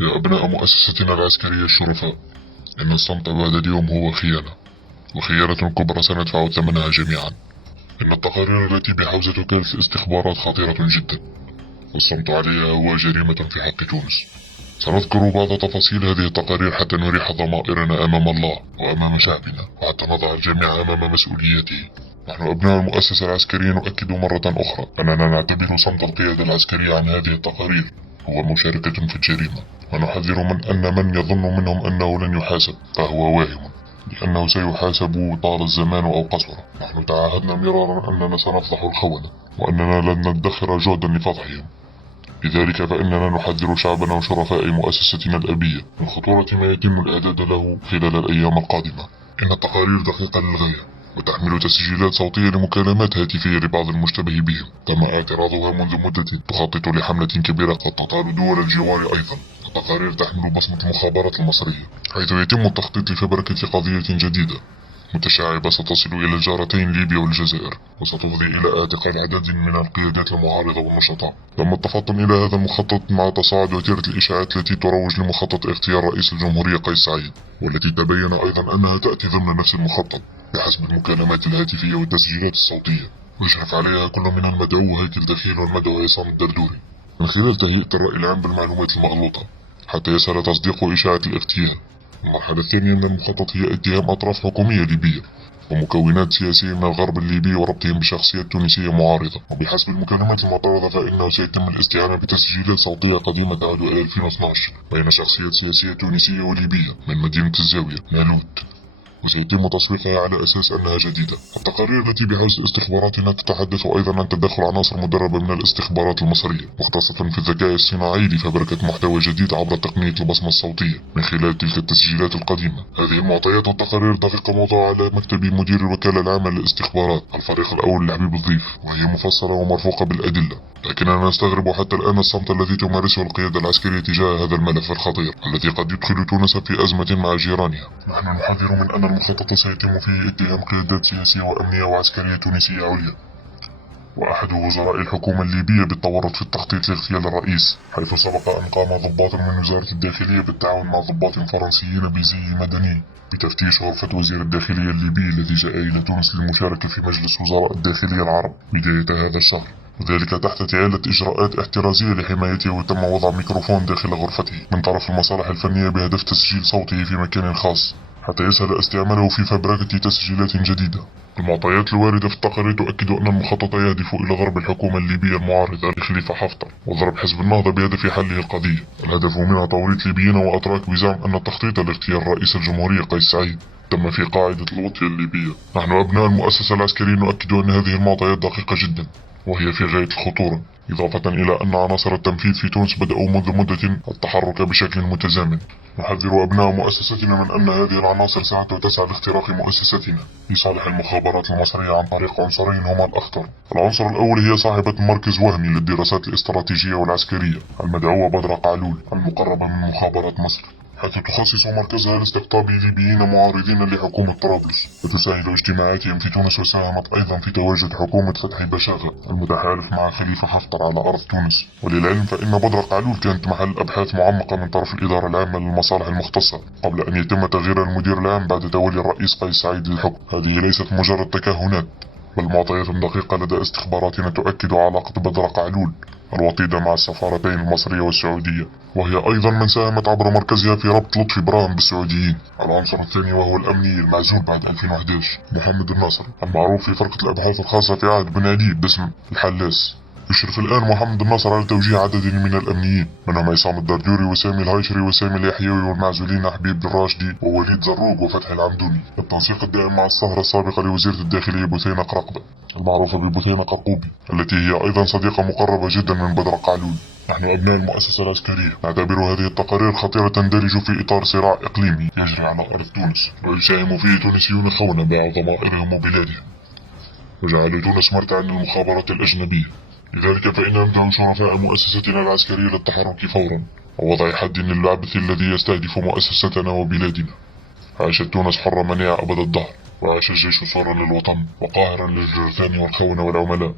يا أبناء مؤسستنا العسكرية الشرفاء، إن الصمت بعد اليوم هو خيانة، وخيانة كبرى سندفع ثمنها جميعا. إن التقارير التي بحوزة وكالة الاستخبارات خطيرة جدا، والصمت عليها هو جريمة في حق تونس. سنذكر بعض تفاصيل هذه التقارير حتى نريح ضمائرنا أمام الله وأمام شعبنا، وحتى نضع الجميع أمام مسؤوليته. نحن أبناء المؤسسة العسكرية نؤكد مرة أخرى أننا نعتبر صمت القيادة العسكرية عن هذه التقارير هو مشاركة في الجريمة، ونحذر من يظن منهم أنه لن يحاسب فهو واهم، لأنه سيحاسب طال الزمان أو قصر. نحن تعاهدنا مرارا أننا سنفضح الخونة، وأننا لن ندخر جهدا لفضحهم. لذلك فإننا نحذر شعبنا وشرفاء مؤسستنا الأبية من خطورة ما يتم الإعداد له خلال الأيام القادمة. إن التقارير دقيقة للغاية، وتحمل تسجيلات صوتية لمكالمات هاتفية لبعض المشتبه بهم. تم اعتراضها منذ مدة، تخطط لحملة كبيرة قد تطال دول الجوار أيضا. التقارير تحمل بصمة المخابرات المصرية، حيث يتم التخطيط لفبركة قضية جديدة متشعبة ستصل إلى الجارتين ليبيا والجزائر، وستفضي إلى اعتقال عدد من القيادات المعارضة والنشطاء. تم التفطن إلى هذا المخطط مع تصاعد وتيرة الإشاعات التي تروج لمخطط اغتيال رئيس الجمهورية قيس سعيد، والتي تبين أيضا أنها تأتي ضمن نفس المخطط بحسب المكالمات الهاتفية والتسجيلات الصوتية، ويشرف عليها كل من المدعو هيكل دخيل والمدعو عصام الدردوري، من خلال تهيئة الرأي العام بالمعلومات المغلوطة حتى يسهل تصديق إشاعة الاغتيال. المرحلة الثانية من المخطط هي اتهام أطراف حكومية ليبية ومكونات سياسية من الغرب الليبي وربطهم بشخصيات تونسية معارضة. وبحسب المكالمات المعترضة فإنه سيتم الاستعانة بتسجيلات صوتية قديمة تعود إلى 2012 بين شخصيات سياسية تونسية وليبية من مدينة الزاوية مالوت، وسيتم تسويقها على أساس أنها جديدة. التقارير التي بحوزة استخباراتنا تتحدث أيضا عن تدخل عناصر مدربة من الاستخبارات المصرية مختصة في الذكاء الصناعي لفبركة محتوى جديد عبر تقنية البصمة الصوتية من خلال تلك التسجيلات القديمة. هذه المعطيات والتقارير دقيقة موضوعة على مكتب مدير الوكالة العامة للاستخبارات الفريق الأول لحبيب الضيف، وهي مفصلة ومرفوقة بالأدلة. لكننا نستغرب حتى الآن الصمت الذي تمارسه القيادة العسكرية تجاه هذا الملف الخطير الذي قد يدخل تونس في أزمة مع جيرانها. نحن نحذر من أن المخطط سيتم فيه اتهام قيادات سياسية وأمنية وعسكرية تونسية عليا، وأحد وزراء الحكومة الليبية بالتورط في التخطيط لاغتيال الرئيس، حيث سبق أن قام ضباط من وزارة الداخلية بالتعاون مع ضباط فرنسيين بزي مدني بتفتيش غرفة وزير الداخلية الليبي الذي جاء إلى تونس للمشاركة في مجلس وزراء الداخلية العرب بداية هذا الشهر، وذلك تحت تعالة إجراءات احترازية لحمايته. وتم وضع ميكروفون داخل غرفته من طرف المصالح الفنية بهدف تسجيل صوته في مكان خاص حتى يسهل استعماله في فبركة تسجيلات جديدة. المعطيات الواردة في التقارير تؤكد أن المخطط يهدف إلى ضرب الحكومة الليبية المعارضة لخليفة حفتر وضرب حزب النهضة بهدف حله القضية. الهدف منها توريط ليبيين وأتراك بزعم أن التخطيط لاغتيال رئيس الجمهورية قيس سعيد تم في قاعدة الوطية الليبية. نحن أبناء المؤسسة العسكرية نؤكد أن هذه المعطيات دقيقة جدا وهي في غاية الخطورة، إضافة إلى أن عناصر التنفيذ في تونس بدأوا منذ مدة التحرك بشكل متزامن. نحذر أبناء مؤسستنا من أن هذه العناصر ساعات تسعى لاختراق مؤسستنا لصالح المخابرات المصرية عن طريق عنصرين هما الأخطر. العنصر الأول هي صاحبة مركز وهمي للدراسات الاستراتيجية والعسكرية المدعوة بدر قعلول المقربة من مخابرات مصر، حيث تخصص مركزها لاستقطاب ليبيين معارضين لحكومة طرابلس وتسهل اجتماعاتهم في تونس. وساهمت أيضا في تواجد حكومة فتحي بشاغة المتحالف مع خليفة حفتر على أرض تونس. وللعلم فإن بدر قعلول كانت محل أبحاث معمقة من طرف الإدارة العامة للمصالح المختصة قبل أن يتم تغيير المدير العام بعد تولي الرئيس قيس سعيد للحكم. هذه ليست مجرد تكهنات، بل معطيات دقيقة لدى استخباراتنا تؤكد علاقة بدر قعلول الوطيدة مع السفارتين المصرية والسعودية، وهي أيضا من ساهمت عبر مركزها في ربط لطفي براهم بالسعوديين. العنصر الثاني وهو الأمني المعزول بعد 2011 محمد الناصر المعروف في فرقة الأبحاث الخاصة في عهد بن علي باسم الحلاس. يشرف الآن محمد الناصر على توجيه عدد من الأمنيين منهم عصام الدردوري وسامي الهيشري وسامي اليحيوي والمعزولين حبيب الراشدي ووليد زروق وفتحي العمدوني، التنسيق الدائم مع السهرة السابقة لوزيرة الداخلية بثينة قرقبة المعروفة ببثينة قرقوبي التي هي أيضا صديقة مقربة جدا من بدر قعلول. نحن أبناء المؤسسة العسكرية نعتبر هذه التقارير خطيرة تندرج في إطار صراع إقليمي يجري على أرض تونس ويساهم فيه تونسيون خونة باعوا ضمائرهم وبلادهم وجعلوا تونس مرتعا للمخابرات الأجنبية. لذلك فإننا ندعو شرفاء مؤسستنا العسكرية للتحرك فورا ووضع حد للعبث الذي يستهدف مؤسستنا وبلادنا. عاشت تونس حرة منيعة أبد الدهر، وعاش الجيش صورا للوطن وقاهرا للجرثان والخونة والعملاء.